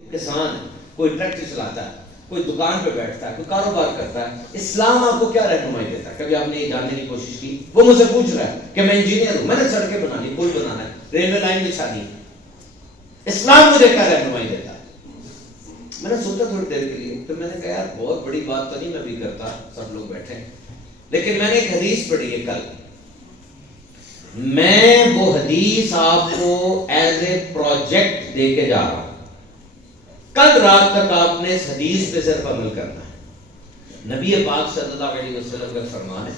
کسان ہے، کوئی ٹریکٹر چلاتا ہے، کوئی دکان پہ بیٹھتا ہے، کوئی کاروبار کرتا ہے، اسلام آپ کو کیا رہنمائی دیتا ہے؟ کبھی آپ نے یہ جاننے کی کوشش کی؟ وہ مجھ سے پوچھ رہا ہے کہ میں انجینئر ہوں، میں نے سڑکیں بنانی، پل بنانا ہے، ریلوے لائن بچھانی ہے، اسلام مجھے کیا رہنمائی دیتا ہے؟ میں نے سوچا تھوڑی دیر کے لیے، تو میں نے کہا یار بہت بڑی بات تو نہیں میں بھی کرتا، سب لوگ بیٹھے ہیں، لیکن میں نے ایک حدیث پڑھی ہے کل، میں وہ حدیث آپ کو ایز اے پروجیکٹ دے کے جا رہا ہوں، کل رات تک آپ نے اس حدیث پہ صرف عمل کرنا ہے۔ نبی پاک صلی اللہ علیہ وسلم کا فرمان ہے،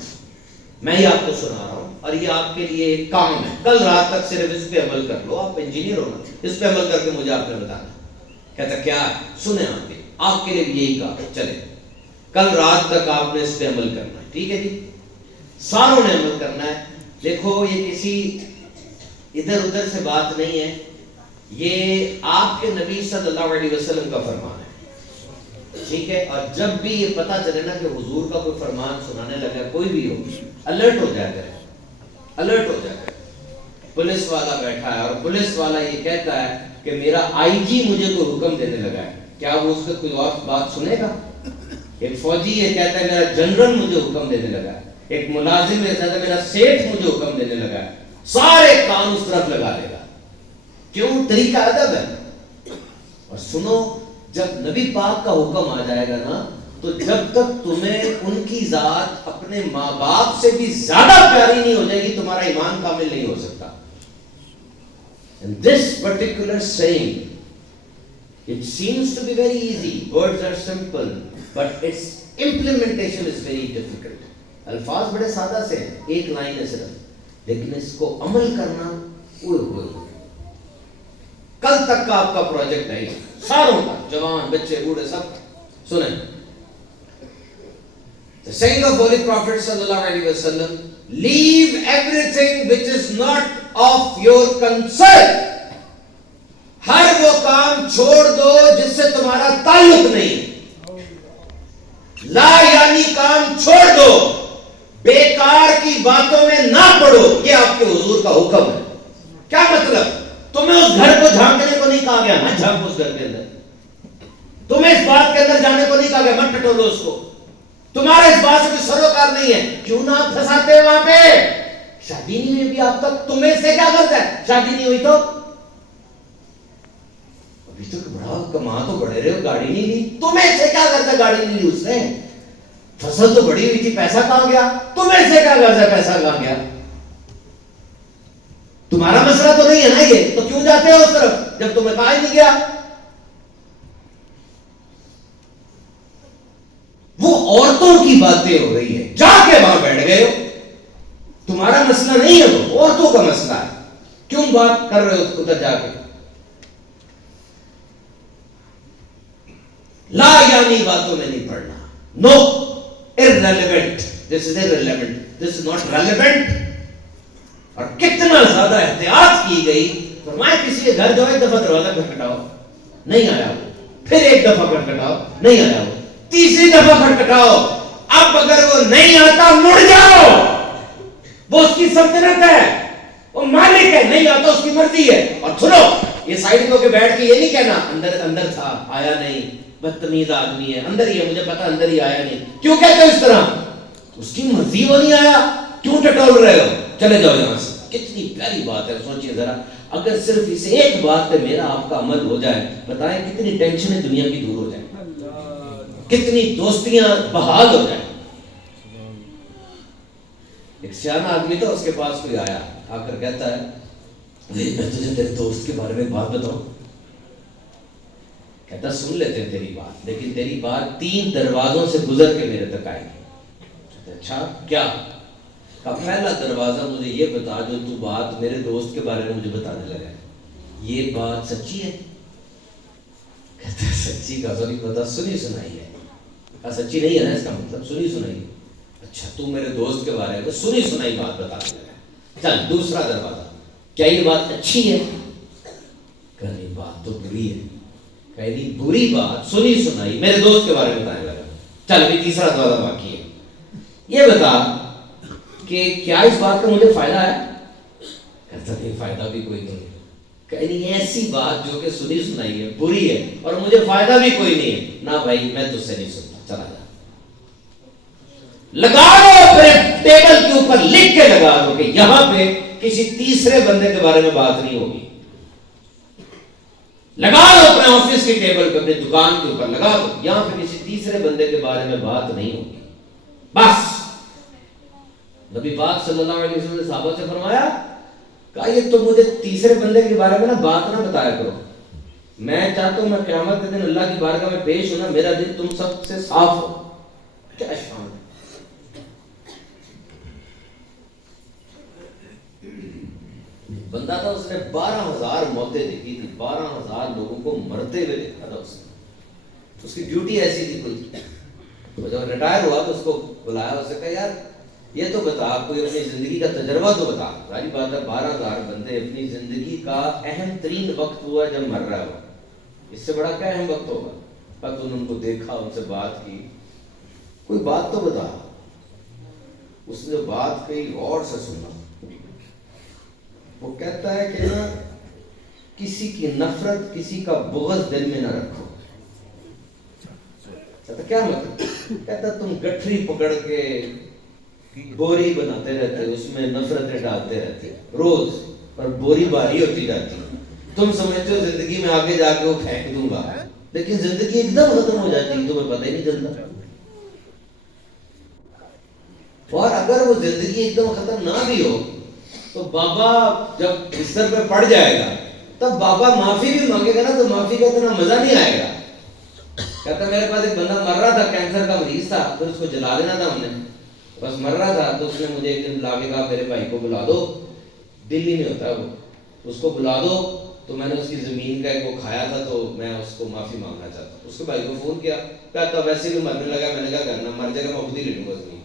میں یہ آپ کو سنا رہا ہوں اور یہ آپ کے لیے ایک کام ہے، کل رات تک صرف اس پہ عمل کر لو، آپ انجینئر ہو نا، اس پہ عمل کر کے مجھے آپ نے بتانا۔ کہتا کیا ہے؟ سنیں آپ کے لیے بھی یہی کام ہے، چلے کل رات تک آپ نے اس پہ عمل کرنا ہے، ٹھیک ہے جی؟ ساروں نے عمل کرنا ہے۔ دیکھو یہ کسی ادھر ادھر سے بات نہیں ہے، یہ آپ کے نبی صلی اللہ علیہ وسلم کا فرمان ہے، ٹھیک ہے؟ اور جب بھی یہ پتا چلے نا کہ حضور کا کوئی فرمان سنانے لگا، کوئی بھی ہو، الرٹ ہو جائے گا، الرٹ ہو جائے گا۔ پولیس والا بیٹھا ہے اور پولیس والا یہ کہتا ہے کہ میرا آئی جی مجھے کوئی حکم دینے لگا ہے، کیا وہ اس کا کوئی اور بات سنے گا؟ ایک فوجی یہ کہتا ہے میرا جنرل مجھے حکم دینے لگا ہے، ایک ملازم یہ کہتا ہے میرا سیٹھ مجھے حکم دینے لگا ہے، سارے کان اس طرف لگا لے گا۔ کیوں؟ طریقہ ادب ہے۔ اور سنو، جب نبی پاک کا حکم آ جائے گا نا، تو جب تک تمہیں ان کی ذات اپنے ماں باپ سے بھی زیادہ پیاری نہیں ہو جائے گی، تمہارا ایمان کامل نہیں ہو سکتا۔ And this particular saying, it seems to be very easy, words are simple, but its implementation is very difficult. الفاظ بڑے سادہ سے ہیں، ایک لائن ہے صرف، لیکن اس کو عمل کرنا اوئے ہوئے کل تک کا آپ کا پروجیکٹ ہے، ساروں کا، جوان بچے بوڑھے سب۔ سنیں the saying of Holy Prophet sallallahu alaihi wasallam, leave everything which is not of your concern. ہر وہ کام چھوڑ دو جس سے تمہارا تعلق نہیں، لا یعنی کام چھوڑ دو، بیکار کی باتوں میں نہ پڑو، یہ آپ کے حضور کا حکم ہے۔ کیا مطلب؟ تمہیں اس گھر کو جھانکنے کو نہیں کہا گیا، مت جھانکو اس گھر کے اندر، تمہیں اس بات کے اندر جانے کو نہیں کہا گیا، مت ٹٹولو اس کو، تمہارا اس بات سے کوئی سروکار نہیں ہے، کیوں نہ آپ پھنساتے ہیں وہاں پہ؟ شادی نہیں ہوئی ابھی آپ تک، تمہیں سے کیا غرض ہے؟ شادی نہیں ہوئی تو ابھی تک بڑا کما تو بڑے رہے ہو، گاڑی نہیں لی، تمہیں سے کیا غرض ہے گاڑی نہیں لی اس نے؟ فصل تو بڑی ہوئی تھی، پیسہ کہاں گیا؟ تمہیں سے کیا غرض ہے پیسہ کہاں گیا؟ تمہارا مسئلہ تو نہیں ہے نا یہ، تو کیوں جاتے ہو اس طرف جب تمہیں کہا ہی نہیں گیا؟ وہ عورتوں کی باتیں ہو رہی ہے، جا کے وہاں بیٹھ گئے ہو، تمہارا مسئلہ نہیں ہے، وہ عورتوں کا مسئلہ ہے، کیوں بات کر رہے ہو ادھر جا کے؟ لا یعنی باتوں میں نہیں پڑھنا، نو، irrelevant, this is irrelevant, this is not relevant۔ اور کتنا زیادہ احتیاط کی گئی، فرمایا کسی کے گھر جاؤ ایک دفعہ دروازہ کھٹکھٹاؤ، نہیں آیا وہ، پھر ایک دفعہ کھٹکھٹاؤ، نہیں آیا وہ، تیسری دفعہ کھٹکھٹاؤ، اب اگر وہ نہیں آتا مڑ جاؤ، وہ اس کی سلطنت ہے، وہ مالک ہے، نہیں آتا اس کی مرضی ہے۔ اور سنو، یہ سائڈ ہو کے بیٹھ کے یہ نہیں کہنا اندر اندر تھا آیا نہیں، بدتمیز آدمی ہے، اندر ہی ہے، مجھے پتا اندر ہی آیا نہیں، کیوں کہتے ہو اس طرح؟ اس کی مرضی، وہ نہیں آیا، کیوں ٹٹول رہے ہو؟ چلے جاؤ یہاں سے۔ کتنی پیاری بات ہے، سوچئے ذرا، اگر صرف اس ایک بات پہ میرا آپ کا عمل ہو جائے، بتائیں کتنی ٹینشنیں دنیا کی دور ہو جائیں، کتنی دوستیاں بحال ہو جائیں۔ ایک سیانا آدمی تھا، اس کے پاس کوئی آیا، آ کر کہتا ہے میں تجھے تیرے دوست کے بارے میں ایک بات بتاؤں۔ کہتا سن لیتے ہیں تیری بات، لیکن تیری بات 3 دروازوں سے گزر کے میرے تک آئے گی۔ اچھا کیا؟ کہ پہلا دروازہ مجھے یہ بتا جو تو بات میرے دوست کے بارے میں مجھے بتانے لگا ہے، یہ بات سچی ہے؟ کہتا ہے سچی کا تو نہیں پتا، سنی سنائی ہے۔ سچی نہیں ہے نا اس کا مطلب، سنی سنائی۔ اچھا تو میرے دوست کے بارے میں سنی سنائی بات بتانے لگا ہے، چل دوسرا دروازہ، کیا یہ بات اچھی ہے؟ کہ نہیں بات تو بری ہے۔ کہ نہیں بری بات، سنی سنائی میرے دوست کے بارے میں بتانے لگا، چل ابھی تیسرا دروازہ باقی ہے، یہ بتا کہ کیا اس بات کا مجھے فائدہ ہے؟ کہتا نہیں فائدہ بھی کوئی نہیں، کہیں ایسی بات جو کہ سنی سنائی ہے، بری ہے اور مجھے فائدہ بھی کوئی نہیں ہے، نہ بھائی میں تجھ سے نہیں سنتا، چلا جا۔ لگا دو اپنے ٹیبل کے اوپر لکھ کے لگا دو کہ یہاں پہ کسی تیسرے بندے کے بارے میں بات نہیں ہوگی۔ لگا دو اپنے آفس کی ٹیبل پہ، اپنے دکان کے اوپر لگا دو یہاں پہ کسی تیسرے بندے کے بارے میں بات نہیں ہوگی، بس۔ نبی پاک صلی اللہ علیہ وسلم نے صحابہ سے فرمایا، کہا یہ تو مجھے تیسرے بندے کے بارے میں نا بات نہ بتایا کرو، میں چاہتا ہوں میں قیامت کے دن اللہ کی بارگاہ میں پیش ہوں نا، میرا دل تم سب سے صاف ہو۔ کیا شان ہے! بندہ تھا، اس نے 12,000 موتیں دیکھی تھی، 12,000 لوگوں کو مرتے ہوئے دیکھا تھا اس کی ڈیوٹی ایسی تھی کوئی۔ جب ریٹائر ہوا تو اس کو بلایا، اسے کہا یار یہ تو بتا، کوئی اپنی زندگی کا تجربہ تو بتا۔ ساری بات ہے 12,000 بندے، اپنی زندگی کا اہم ترین وقت ہوا جب مر رہا ہوا، اس سے بڑا کیا اہم وقت ہوگا؟ پتہ ان کو دیکھا، ان سے بات کی، کوئی بات تو بتا۔ اس نے بات کہی، غور سے سنا۔ وہ کہتا ہے کہ نا کسی کی نفرت، کسی کا بغض دل میں نہ رکھو۔ کہتا کیا مطلب؟ کہتا تم گٹھری پکڑ کے بوری بناتے رہتے، اس میں نفرتیں ڈالتے رہتے روز، اور بوری بھاری ہوتی جاتی، تم سمجھتے ہو زندگی میں آگے جا کے وہ پھینک دوں گا، لیکن زندگی ایک دم ختم ہو جاتی، تمہیں پتہ ہی نہیں چلتا۔ اور اگر وہ زندگی ایک دم ختم نہ بھی ہو تو بابا جب بستر پہ پڑ جائے گا تب بابا معافی بھی مانگے گا نا، تو معافی کا اتنا مزہ نہیں آئے گا۔ کہتا میرے پاس ایک بندہ مر رہا تھا، کینسر کا مریض تھا، پھر اس کو جلا دینا تھا ہم نے، بس مر رہا تھا، تو اس نے مجھے ایک دن لا کے کہا میرے بھائی کو بلا دو، دلی میں ہوتا ہے وہ، اس کو بلا دو، تو میں نے اس کی زمین کا ایک وہ کھایا تھا، تو میں اس کو معافی مانگنا چاہتا ہوں۔ اس کے بھائی کو فون کیا، کہتا ویسے بھی مرنے لگا، میں نے کہا کرنا مر جائے گا میں خود ہی لے لوں گا زمین۔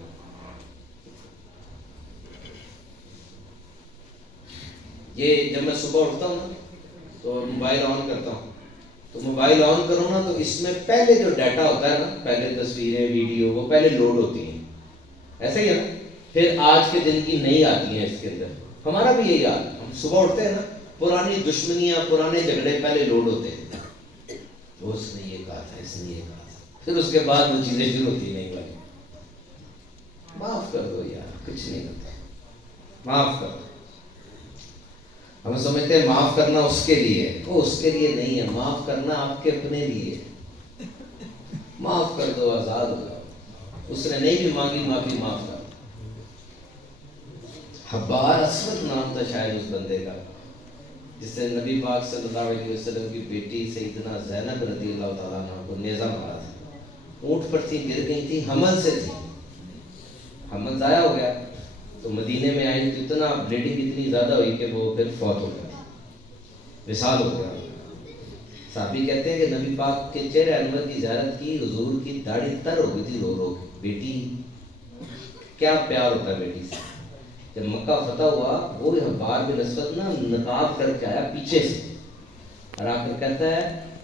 یہ جب میں صبح اٹھتا ہوں نا تو موبائل آن کرتا ہوں، تو موبائل آن کروں نا تو اس میں پہلے جو ڈیٹا ہوتا ہے نا، پہلے تصویریں ویڈیو وہ پہلے لوڈ ہوتی ہیں، ایسا ہی ہے نا، پھر آج کے دن کی نئی آتی ہیں اس کے اندر۔ ہمارا بھی یہی حال، ہم صبح اٹھتے ہیں نا، پرانی دشمنیاں، پرانے جھگڑے پہلے لوڈ ہوتے ہیں، تو اس نے یہ کہا تھا، اس نے یہ کہا تھا، پھر اس کے بعد وہ چیزیں شروع ہوتی نہیں بھائی معاف کر دو یار، کچھ نہیں ہوتا، معاف کر دو۔ ہم سمجھتے ہیں معاف کرنا اس کے لیے، وہ اس کے لیے نہیں ہے، معاف کرنا آپ کے اپنے لیے۔ معاف کر دو، آزاد ہو جاؤ۔ اس نے نہیں بھی مانگی معافی، معاف کر دو۔ حبار اسود نام تھا شاید اس بندے کا، جس سے نبی پاک صلی اللہ علیہ وسلم کی بیٹی سیدنا زینب رضی اللہ تعالیٰ عنہ کو نیزہ مارا تھا، اونٹ پر تھی، گر گئی تھی، حمل سے تھی، حمل ضائع ہو گیا، تو مدینے میں آئی تو اتنا بلیڈنگ اتنی زیادہ ہوئی کہ وہ پھر فوت ہو گیا، وصال ہو گیا۔ صحابی کہتے ہیں کہ نبی پاک کے چہرے انور کی زیارت کی، حضور کی داڑھی تر ہو گئی تھی رو رو کے، بیٹی کیا پیار ہوتا ہے بیٹی سے۔ جب مکہ فتح ہوا، وہ حبار بن اسود نا نقاب کر کے آیا پیچھے سے، اور آ کر کہتا ہے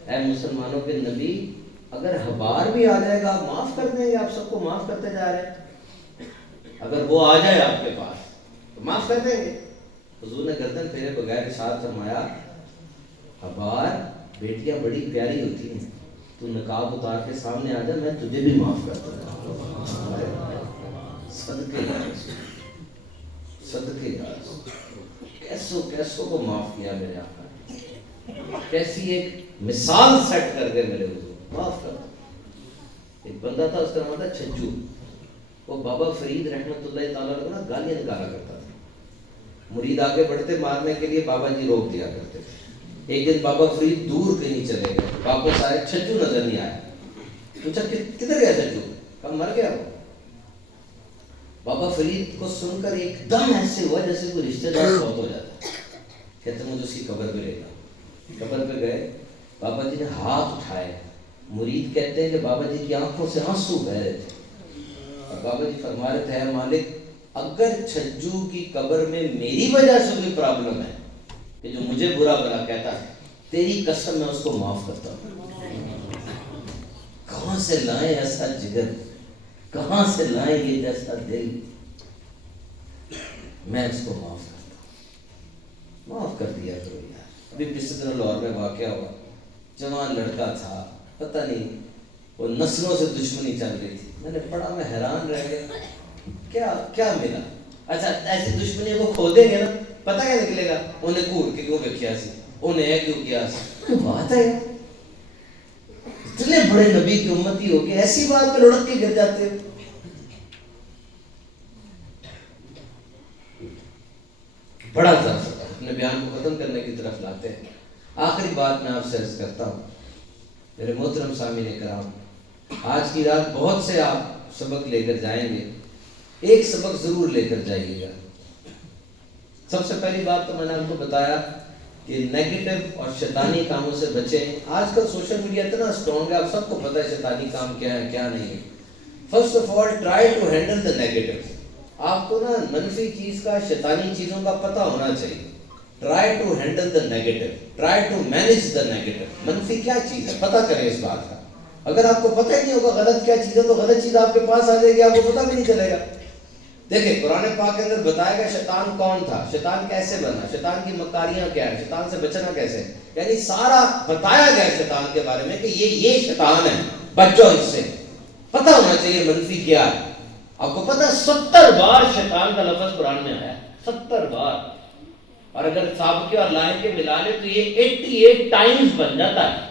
اے مسلمانوں کے نبی، اگر حبار بھی آ جائے گا آپ معاف کر دیں گے؟ آپ سب کو معاف کرتے جا رہے ہیں، اگر وہ آ جائے آپ کے پاس تو معاف کر دیں گے؟ حضور نے گردن پھیرے بغیر ارشاد فرمایا، حبار بیٹیاں بڑی پیاری ہوتی ہیں، تو نقاب اتار کے سامنے آ جا، میں تجھے بھی معاف کر دوں گا۔ صدقے یا رسول، صدقے یا رسول، کیسوں کیسوں کو معاف کیا میرے آقا نے، کیسی ایک مثال سیٹ کر کے میرے حضور، معاف کر دو۔ ایک بندہ تھا، اس کا نام تھا چھجو، وہ بابا فرید رحمۃ اللہ تعالیٰ کو نا گالیاں نکالا کرتا تھا، مرید آگے بڑھتے مارنے کے لیے بابا جی روک دیا کرتے تھے۔ ایک دن بابا فرید دور کہیں چلے گئے، واپس آئے، چھجو نظر نہیں آیا، پوچھا کدھر گیا چھجو؟ کہا مر گیا وہ۔ بابا فرید کو سن کر ایک دم ایسے ہوا جیسے کوئی رشتہ دار فوت ہو جاتا ہے، کہتے مجھے اس کی قبر پہ لے گا۔ قبر پہ گئے، بابا جی نے ہاتھ اٹھائے، مرید کہتے ہیں کہ بابا جی کی آنکھوں سے آنسو بہ رہے تھے، اور بابا جی فرما رہے تھے اے مالک، اگر چھجو کی قبر میں میری وجہ سے کوئی پرابلم ہے کہ جو مجھے برا بھلا کہتا ہے، تیری قسم میں اس کو معاف کرتا ہوں۔ کہاں سے لائیں ایسا جگر، کہاں سے لائیں یہ جیسا دل، میں اس کو معاف کرتا ہوں۔ معاف کر دیا کرو یار، ابھی پچھلے دنوں لاہور میں واقعہ ہوا، جوان لڑکا تھا، پتہ نہیں وہ نسلوں سے دشمنی چل رہی تھی، میں نے پڑھا، میں حیران رہ گیا، کیا کیا ملا؟ اچھا ایسی دشمنی کو کھو دیں گے نا، پتہ کیا نکلے گا؟ انہیں کوڑ کے کیوں کیا سی، انہیں یہ کیوں کیا سی، تو بات ہے اتنے بڑے نبی کی امتی ہو کے ایسی بات پہ لڑک کے گر جاتے ہو۔ بڑا ضرور اپنے بیان کو ختم کرنے کی طرف لاتے ہیں۔ آخری بات میں آپ سے عرض کرتا ہوں، میرے محترم سامعین کرام، آج کی رات بہت سے آپ سبق لے کر جائیں گے، ایک سبق ضرور لے کر جائیے گا۔ سب سے پہلی بات تو میں نے آپ کو بتایا کہ نیگیٹو اور شیطانی کاموں سے بچیں۔ آج کل سوشل میڈیا اتنا اسٹرانگ ہے، آپ سب کو پتہ ہے شیطانی کام کیا ہے کیا نہیں ہے۔ First of all try to handle the negative. آپ کو نا منفی چیز کا، شیطانی چیزوں کا پتہ ہونا چاہیے۔ Try to handle the negative, try to manage the negative. منفی کیا چیز ہے پتہ کریں اس بات کا۔ اگر آپ کو پتہ ہی نہیں ہوگا غلط کیا چیز ہے تو غلط چیز آپ کے پاس آ جائے گی، آپ کو پتہ بھی نہیں چلے گا۔ دیکھیں قرآن پاک کے اندر بتایا گیا شیطان کون تھا، شیطان کیسے بنا، شیطان کی مکاریاں کیا ہے، شیطان سے بچنا کیسے، یعنی سارا بتایا گیا شیطان کے بارے میں کہ یہ شیطان ہے، بچو اس سے۔ پتہ ہونا چاہیے منفی کیا ہے۔ آپ کو پتہ 70 بار شیطان کا لفظ قرآن میں آیا ہے، 70 بار، اور اگر سابقے اور لاحقے ملا لے تو یہ 88 ٹائمز بن جاتا ہے۔